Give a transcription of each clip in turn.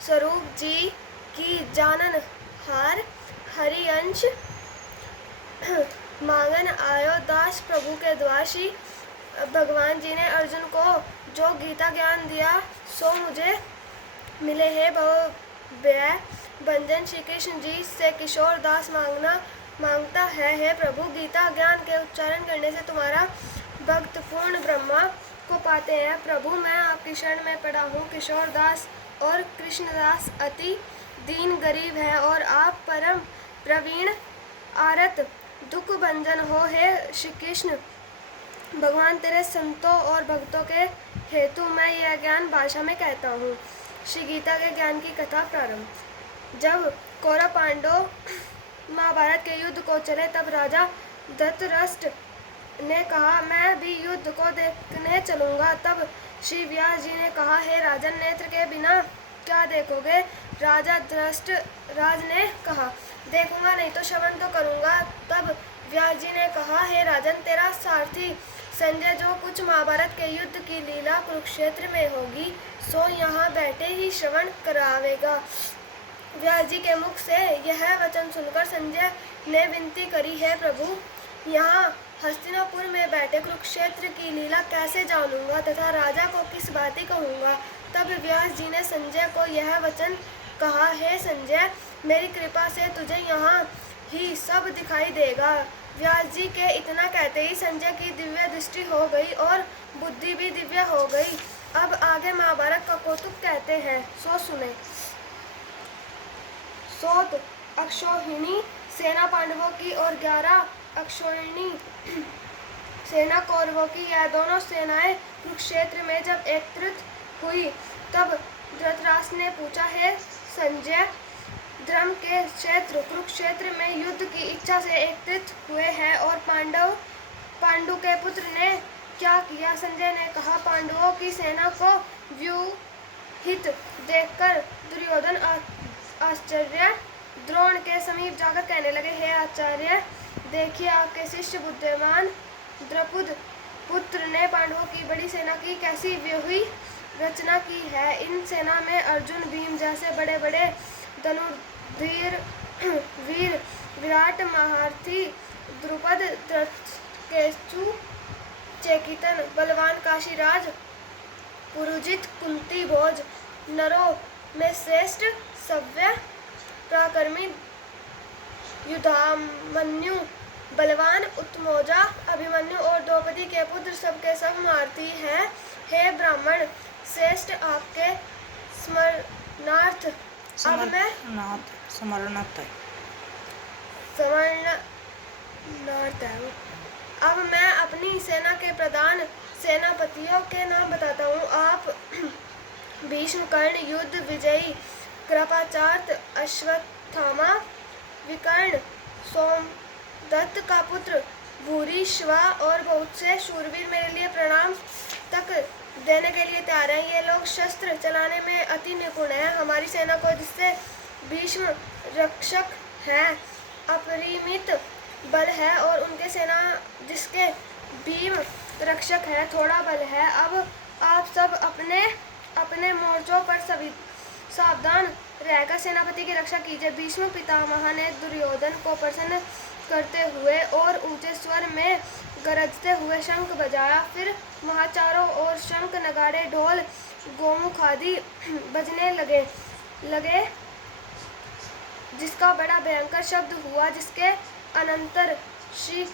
स्वरूप जी की जानन हार हरिअंश मांगन आयो दास प्रभु के द्वासी। भगवान जी ने अर्जुन को जो गीता ज्ञान दिया सो मुझे मिले है भव व्यय भंजन। श्री कृष्ण जी से किशोर दास मांगता है, हे प्रभु गीता ज्ञान के उच्चारण करने से तुम्हारा भक्त पूर्ण ब्रह्मा को पाते हैं। प्रभु मैं आपकी शरण में पड़ा हूँ। किशोर दास और कृष्णदास अति दीन गरीब है और आप परम प्रवीण आरत दुख भंजन हो। हे श्री कृष्ण भगवान तेरे संतों और भक्तों के हेतु मैं यह ज्ञान भाषा में कहता हूँ। श्री गीता के ज्ञान की कथा प्रारंभ। जब कौरव पांडव महाभारत के युद्ध को चले तब राजा धृतराष्ट्र ने कहा मैं भी युद्ध को देखने चलूंगा। तब श्री व्यास जी ने कहा, हे राजन नेत्र के बिना क्या देखोगे। राजा धृतराज ने कहा, देखूंगा नहीं तो श्रवण तो करूंगा। तब व्यास जी ने कहा, हे राजन तेरा सारथी संजय जो कुछ महाभारत के युद्ध की लीला कुरुक्षेत्र में होगी सो यहाँ बैठे ही श्रवण करावेगा। व्यास जी के मुख से यह वचन सुनकर संजय ने विनती करी, है प्रभु यहाँ हस्तिनापुर में बैठे कुरुक्षेत्र की लीला कैसे जानूंगा तथा राजा को किस बात कहूँगा। तब व्यास जी ने संजय को यह वचन कहा, हे संजय मेरी कृपा से तुझे यहाँ ही सब दिखाई देगा। व्यास जी के इतना कहते ही संजय की दिव्य दृष्टि हो गई और बुद्धि भी दिव्य हो गई। अब आगे महाभारत का कौतुक कहते हैं सो सुने। सोत अक्षौहिणी सेना पांडवों की और 11 अक्षौहिणी सेना कौरवों की, यह दोनों सेनाएं कुरुक्षेत्र में जब एकत्रित हुई तब धृतराष्ट्र ने पूछा, है संजय धर्म के क्षेत्र कुरुक्षेत्र में युद्ध की इच्छा से एकत्रित हुए हैं और पांडु के पुत्र ने क्या किया। संजय ने कहा, पांडवों की सेना को व्यूहित देखकर दुर्योधन आचार्य द्रोण के समीप जाकर कहने लगे, हे आचार्य देखिए आपके शिष्य बुद्धिमान द्रौपद पुत्र ने पांडवों की बड़ी सेना की कैसी व्यूही रचना की है। इन सेना में अर्जुन भीम जैसे बड़े बड़े धनुर्धर वीर विराट महारथी द्रुपद केतु चेकितन बलवान काशीराज पुरुजित कुंती भोज नरों में श्रेष्ठ सव्य पराक्रमी युधामन्यु बलवान उत्तमौजा अभिमन्यु और द्रौपदी के पुत्र सबके सब महारथी हैं। हे ब्राह्मण श्रेष्ठ आपके स्मरणार्थ अब मैं अपनी सेना के प्रधान सेनापतियों के नाम बताता हूँ। आप भीष्म कर्ण युद्ध विजयी कृपाचार्य अश्वत्थामा विकर्ण सोमदत्त का पुत्र भूरिश्वा और बहुत से शूरवीर मेरे लिए प्रणाम तक देने के लिए तैयार हैं। ये लोग शस्त्र चलाने में अति निपुण हैं। हमारी सेना को जिससे भीष्म रक्षक हैं अपरिमित बल है और उनके सेना जिसके भीम रक्षक है थोड़ा बल है। अब आप सब अपने अपने मोर्चों पर सभी सावधान रहकर सेनापति की रक्षा कीजिए। भीष्म पितामह ने दुर्योधन को प्रसन्न करते हुए और ऊंचे स्वर में गरजते हुए शंख बजाया। फिर वहां चारों ओर शंख नगाड़े ढोल गोमुख आदि बजने लगे जिसका बड़ा भयंकर शब्द हुआ, जिसके अनंतर श्री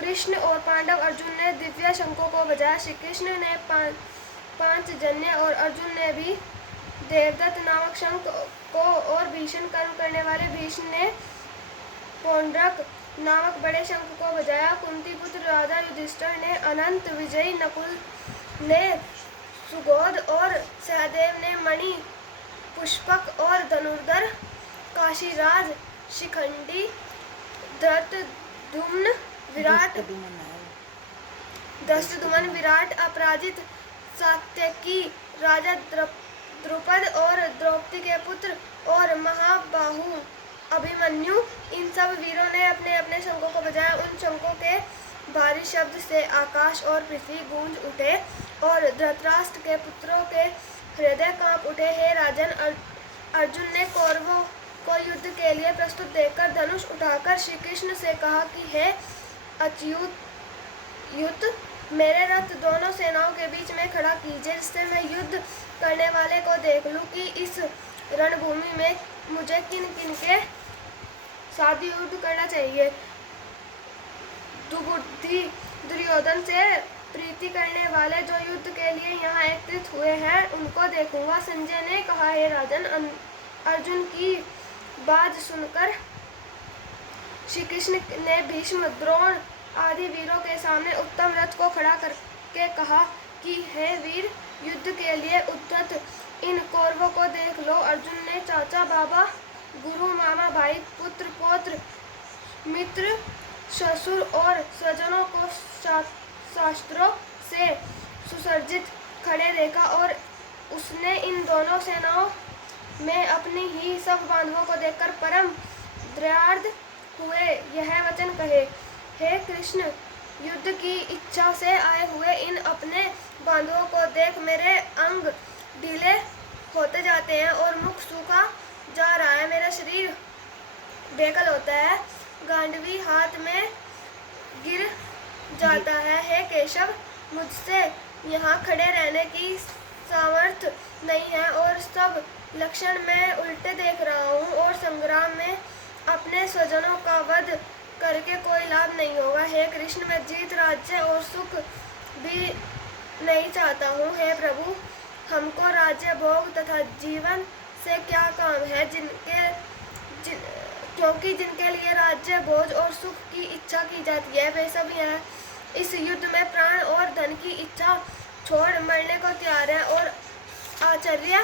कृष्ण और पांडव अर्जुन ने दिव्य शंखों को बजाया। श्री कृष्ण ने पांच जन्य और अर्जुन ने भी देवदत्त नामक शंख को और भीषण कर्म करने वाले भीष्म ने पौंड्रक नामक बड़े शंख को बजाया। कुंती पुत्र राजा युधिष्ठिर ने अनंत विजयी नकुल ने सुगोध और सहदेव ने मणि पुष्पक और धनुर्धर काशीराज शिखंडी धृष्टद्युम्न विराट अपराजित सात्यकी राजा द्रुपद और द्रौपदी के पुत्र और महाबाहु अभिमन्यु, इन सब वीरों ने अपने अपने शंखों को बजाया। उन शंखों के भारी शब्द से आकाश और पृथ्वी गूंज उठे और धृतराष्ट्र के पुत्रों के हृदय कांप उठे। हे राजन अर्जुन ने कौरवों को युद्ध के लिए प्रस्तुत देखकर धनुष उठाकर श्री कृष्ण से कहा कि हे अच्युत, मेरे रथ दोनों सेनाओं के बीच में खड़ा कीजिए, जिससे मैं युद्ध करने वाले को देख लूं कि इस रणभूमि में मुझे किन किन के साथ युद्ध करना चाहिए। दुबुद्धि दुर्योधन से प्रीति करने वाले जो युद्ध के लिए यहाँ एकत्रित हुए हैं उनको देखूंगा। संजय ने कहा, हे राजन, अर्जुन की बात सुनकर श्री कृष्ण ने भीष्म, द्रोण आदि वीरों के सामने उत्तम रथ को खड़ा करके कहा कि हे वीर, युद्ध के लिए उद्धत इन कौरवों को देख लो। अर्जुन ने चाचा, बाबा, गुरु, मामा, भाई, पुत्र, पौत्र, मित्र, ससुर और स्वजनों को शास्त्रों से सुसज्जित खड़े देखा और उसने इन दोनों सेनाओं में अपनी ही सब बांधवों को देखकर परम दयार्द हुए यह वचन कहे, हे कृष्ण, युद्ध की इच्छा से आए हुए इन अपने बांधवों को देख मेरे अंग ढीले होते जाते हैं और मुख सूखा जा रहा है, मेरा शरीर बेकल होता है, गांडवी हाथ में गिर जाता है। हे केशव, मुझसे यहाँ खड़े रहने की सामर्थ्य नहीं है और सब लक्षण मैं उल्टे देख रहा हूँ और संग्राम में अपने स्वजनों का वध करके कोई लाभ नहीं होगा। हे कृष्ण, मैं जीत, राज्य और सुख भी नहीं चाहता हूँ। हे प्रभु, हमको राज्य, भोग तथा जीवन से क्या काम है, क्योंकि जिनके लिए राज्य, भोज और सुख की इच्छा की जाती है वे सब यहाँ इस युद्ध में प्राण और धन की इच्छा छोड़ मरने को तैयार है और आचार्य,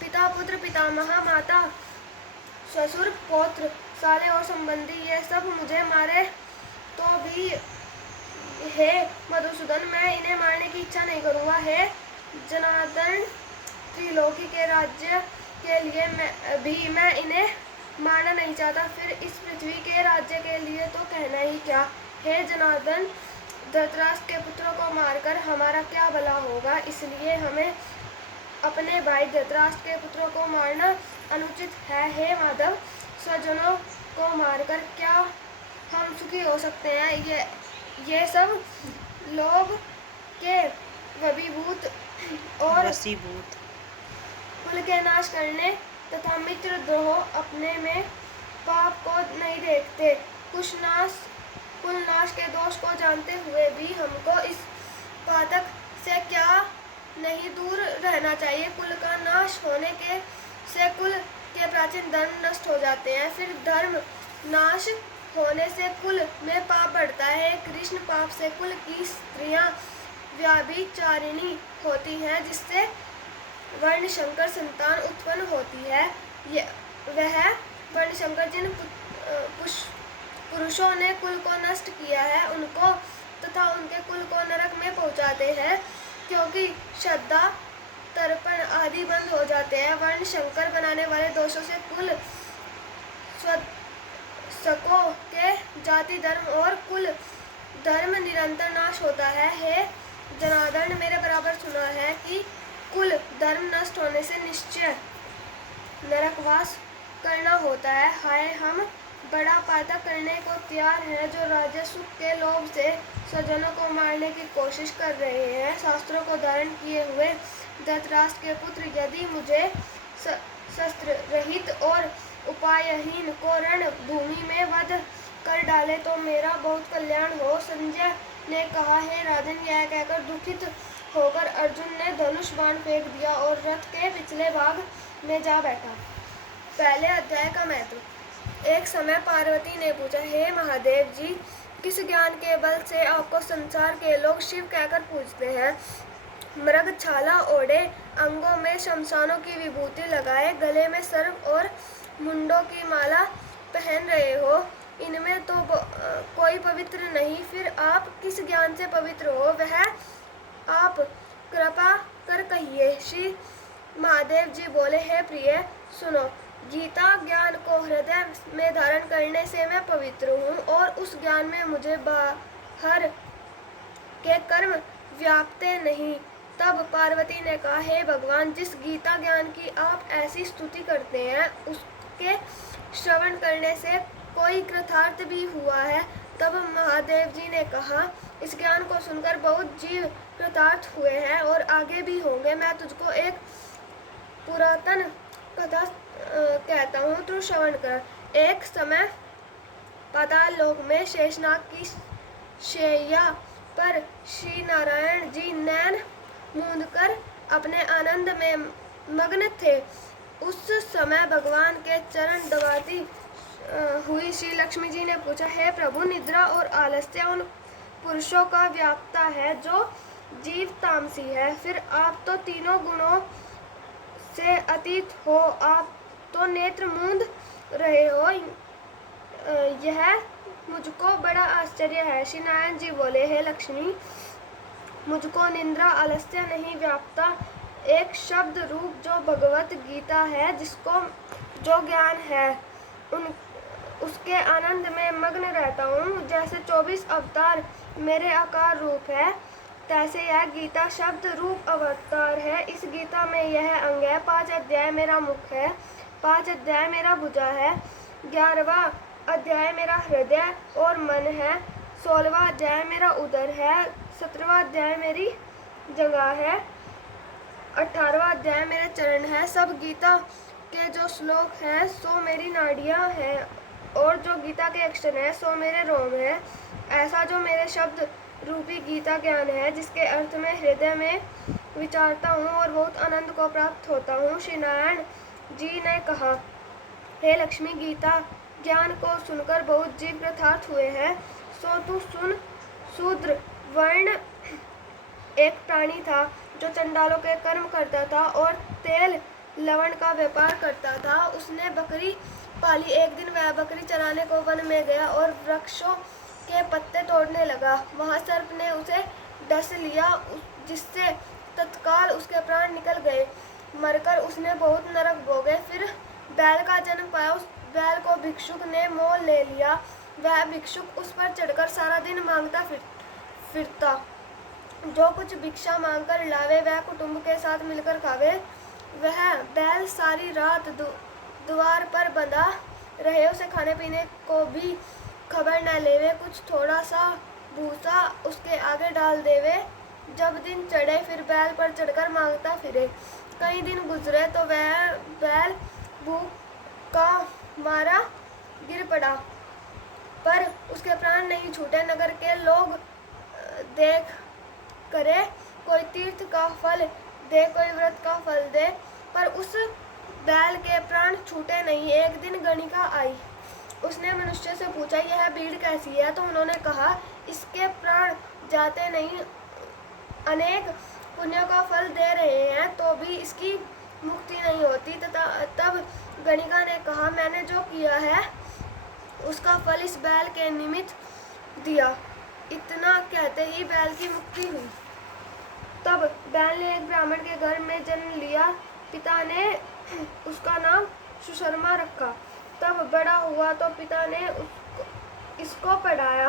पिता, पुत्र, पितामह, माता, ससुर, पौत्र, साले और संबंधी ये सब मुझे मारे तो भी हे मधुसूदन, मैं इन्हें मारने की इच्छा नहीं करूँगा। हे जनार्दन, त्रिलोकी के राज्य के लिए मैं इन्हें मारना नहीं चाहता, फिर इस पृथ्वी के राज्य के लिए तो कहना ही क्या। हे जनार्दन, धृतराष्ट्र के पुत्रों को मारकर हमारा क्या भला होगा, इसलिए हमें अपने भाई धृतराष्ट्र के पुत्रों को मारना अनुचित है। हे माधव, स्वजनों को मारकर क्या हम सुखी हो सकते हैं। ये सब लोभ के वशीभूत और कुल के नाश करने तथा मित्र द्रोह अपने में पाप को नहीं देखते। कुल नाश के दोष को जानते हुए भी हमको इस पातक से क्या नहीं दूर रहना चाहिए। कुल का नाश होने से कुल के प्राचीन धर्म नष्ट हो जाते हैं, फिर धर्म नाश होने से कुल में पाप बढ़ता है। कृष्ण, पाप से कुल की स्त्रियां व्याभिचारिणी होती हैं, जिससे वर्ण शंकर संतान उत्पन्न होती है। वह वर्ण शंकर जिन पुरुषों ने कुल को नष्ट किया है उनको तथा उनके कुल को नरक में पहुंचाते हैं, क्योंकि श्रद्धा, तर्पण आदि बंद हो जाते हैं। वर्ण शंकर बनाने वाले दोषों से कुल सको के जाति धर्म और कुल धर्म निरंतर नाश होता है। हे जनार्दन, मेरे बराबर सुना है कि कुल धर्म नष्ट होने से निश्चय नरकवास करना होता है। हाय, हम बड़ा पातक करने को तैयार हैं, जो राज्य सुख के लोभ से स्वजनों को मारने की कोशिश कर रहे हैं। शास्त्रों को धारण किए हुए धृतराष्ट्र के पुत्र यदि मुझे शस्त्र रहित और उपायहीन को रणभूमि में वध कर डाले तो मेरा बहुत कल्याण हो। संजय ने कहा, हे राजन, यह कहकर दुखित होकर अर्जुन ने धनुष बाण फेंक दिया और रथ के पिछले भाग में जा बैठा। पहले अध्याय का महत्व। एक समय पार्वती ने पूछा, हे महादेव जी, किस ज्ञान के बल से आपको संसार के लोग शिव कहकर पूजते हैं। मृग छाला ओढ़े, अंगों में शमशानों की विभूति लगाए, गले में सर्प और मुंडों की माला पहन रहे हो, इनमें तो कोई पवित्र नहीं, फिर आप किस ज्ञान से पवित्र हो, वह आप कृपा कर कहिए। श्री महादेव जी बोले, हे प्रिय, सुनो, गीता ज्ञान को हृदय में धारण करने से मैं पवित्र हूँ और उस ज्ञान में मुझे बाहर के कर्म व्यापते नहीं। तब पार्वती ने कहा, हे भगवान, जिस गीता ज्ञान की आप ऐसी स्तुति करते हैं उसके श्रवण करने से कोई कृतार्थ भी हुआ है। तब महादेव जी ने कहा, इस ज्ञान को सुनकर बहुत जीव कृतार्थ हुए हैं और आगे भी होंगे। मैं तुझको एक पुरातन कथा कहता हूँ, तू श्रवण कर। एक समय पाताल लोक में शेषनाग की शैया पर श्री नारायण जी नैन मूंद कर अपने आनंद में मग्न थे। उस समय भगवान के चरण दबाती हुई श्री लक्ष्मी जी ने पूछा, हे प्रभु, निद्रा और आलस्य उन पुरुषों का व्यापता है जो जीव तामसी है। फिर आप तो तीनों गुणों से अतीत हो, आप तो नेत्र मूंद रहे हो, यह मुझको बड़ा आश्चर्य है। श्री नारायण जी बोले, हे लक्ष्मी, मुझको निद्रा आलस्य नहीं व्यापता। एक शब्द रूप जो भगवत गीता है, जिसको जो ज्ञान है उसके आनंद में मग्न रहता हूँ। जैसे 24 अवतार मेरे आकार रूप है, तैसे यह गीता शब्द रूप अवतार है। इस गीता में यह अंग है। 5 अध्याय मेरा मुख है, 5 अध्याय मेरा भुजा है, 11वां अध्याय मेरा हृदय और मन है, 16वां अध्याय मेरा उदर है, 17वां अध्याय मेरी जगह है, 18वां अध्याय मेरे चरण है। सब गीता के जो श्लोक हैं सो मेरी नाड़ियाँ हैं, और जो गीता के अक्षर हैं सो मेरे रोम है। ऐसा जो मेरे शब्द रूपी गीता ज्ञान है, जिसके अर्थ में हृदय में विचारता हूँ और बहुत आनंद को प्राप्त होता हूँ। श्री नारायण जी ने कहा, हे लक्ष्मी, गीता ज्ञान को सुनकर बहुत जीव कृतार्थ हुए हैं, सो तू सुन। शूद्र वर्ण एक प्राणी था जो चंडालों के कर्म करता था और तेल लवण का व्यापार करता था। उसने बकरी पाली। एक दिन वह बकरी चराने को वन में गया और वृक्षों के पत्ते तोड़ने लगा। वहां सर्प ने उसे डस लिया, जिससे तत्काल उसके प्राण निकल गए। मरकर उसने बहुत नरक भोगे। फिर बैल का जन्म पाया। उस बैल को भिक्षुक ने मोल ले लिया। वह भिक्षुक उस पर चढ़कर सारा दिन मांगता फिरता। जो कुछ भिक्षा मांगकर लावे वह कुटुंब के साथ मिलकर खावे। वह बैल सारी रात द्वार पर बंधा रहे, उसे खाने पीने को भी खबर न लेवे। कुछ थोड़ा सा भूसा उसके आगे डाल देवे। जब दिन चढ़े फिर बैल पर चढ़कर मांगता फिरे। कई दिन गुजरे तो वह बैल भूख का मारा गिर पड़ा, पर उसके प्राण नहीं छूटे। नगर के लोग देख करे, कोई तीर्थ का फल दे, कोई व्रत का फल दे, पर उस बैल के प्राण छूटे नहीं। एक दिन गणिका आई। उसने मनुष्य से पूछा, यह भीड़ कैसी है? तो उन्होंने कहा, इसके प्राण जाते नहीं, अनेक पुण्य का फल दे रहे हैं तो भी इसकी मुक्ति नहीं होती। तब गणिका ने कहा, मैंने जो किया है उसका फल इस बैल के निमित्त दिया। इतना कहते ही बैल की मुक्ति हुई। तब बैल ने एक ब्राह्मण के घर में जन्म लिया। पिता ने उसका नाम सुशर्मा रखा। तब बड़ा हुआ तो पिता ने इसको पढ़ाया।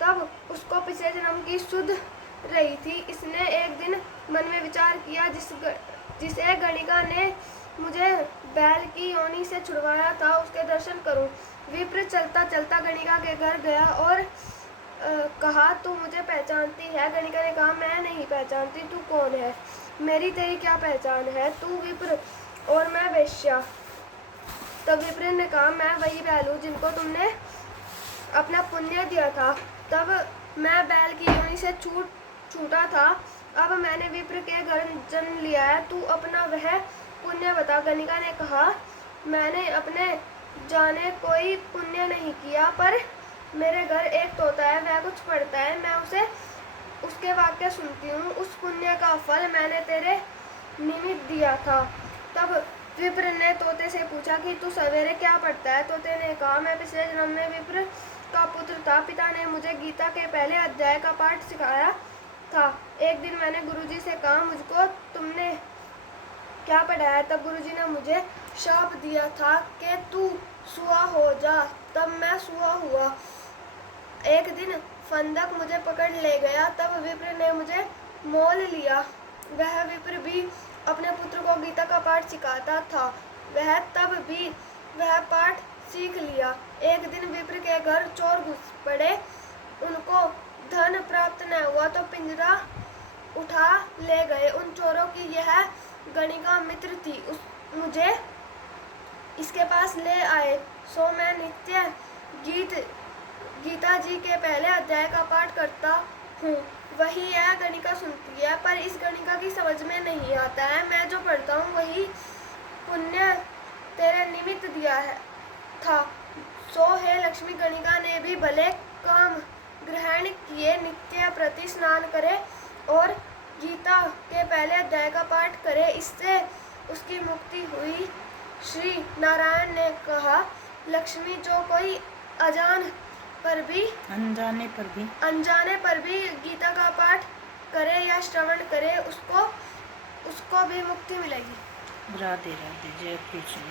तब उसको पिछले जन्म की सुध रही थी। इसने एक दिन मन में विचार किया, जिसे गणिका ने मुझे बैल की योनि से छुड़वाया था उसके दर्शन करूं। विप्र चलता चलता गणिका के घर गया और कहा, तू मुझे पहचानती है? गणिका ने कहा, मैं नहीं पहचानती। तू कौन है? मेरी तेरी क्या पहचान है? तू विप्र और मैं वेश्या। तब विप्र ने कहा, मैं वही बैल हूँ जिनको तुमने अपना पुण्य दिया था। तब मैं बैल की योनि से छूटा था। अब मैंने विप्र के घर जन्म लिया है। तू अपना वह पुण्य बता। गणिका ने कहा, मैंने अपने जाने कोई पुण्य नहीं किया, पर मेरे घर एक तोता है, वह कुछ पढ़ता है, मैं उसके वाक्य सुनती हूँ। उस पुण्य का फल मैंने तेरे निमित्त दिया था। तब विप्र ने तोते से पूछा कि तू सवेरे क्या पढ़ता है? तोते ने कहा, मैं पिछले जन्म में विप्र का पुत्र था। पिता ने मुझे गीता के पहले अध्याय का पाठ सिखाया था। एक दिन मैंने गुरुजी से कहा, मुझको तुमने क्या पढ़ाया? तब गुरुजी ने मुझे शाप दिया था कि तू सुआ हो जा। तब मैं सुआ हुआ। एक दिन फंदक मुझे पकड़ ले गया। तब विप्र ने मुझे मोल लिया वह विप्र भी अपने पुत्र को गीता का पाठ सिखाता था। वह तब भी वह पाठ सीख लिया। एक दिन विप्र के घर चोर घुस पड़े। उनको धन प्राप्त न हुआ तो पिंजरा उठा ले गए। उन चोरों की यह गणिका मित्र थी। मुझे इसके पास ले आए, सो मैं नित्य गीता जी के पहले अध्याय का पाठ करता हूँ। वही यह गणिका सुनती है, पर इस गणिका की समझ में नहीं आता है। मैं जो पढ़ता हूँ वही पुण्य तेरे निमित्त दिया था। सो हे लक्ष्मी, गणिका ने भी भले काम ग्रहण किए, नित्य प्रति स्नान करे और गीता के पहले अध्याय का पाठ करे, इससे उसकी मुक्ति हुई। श्री नारायण ने कहा, लक्ष्मी, जो कोई अनजाने पर भी गीता का पाठ करे या श्रवण करे, उसको भी मुक्ति मिलेगी। राधे राधे, जय कृष्ण।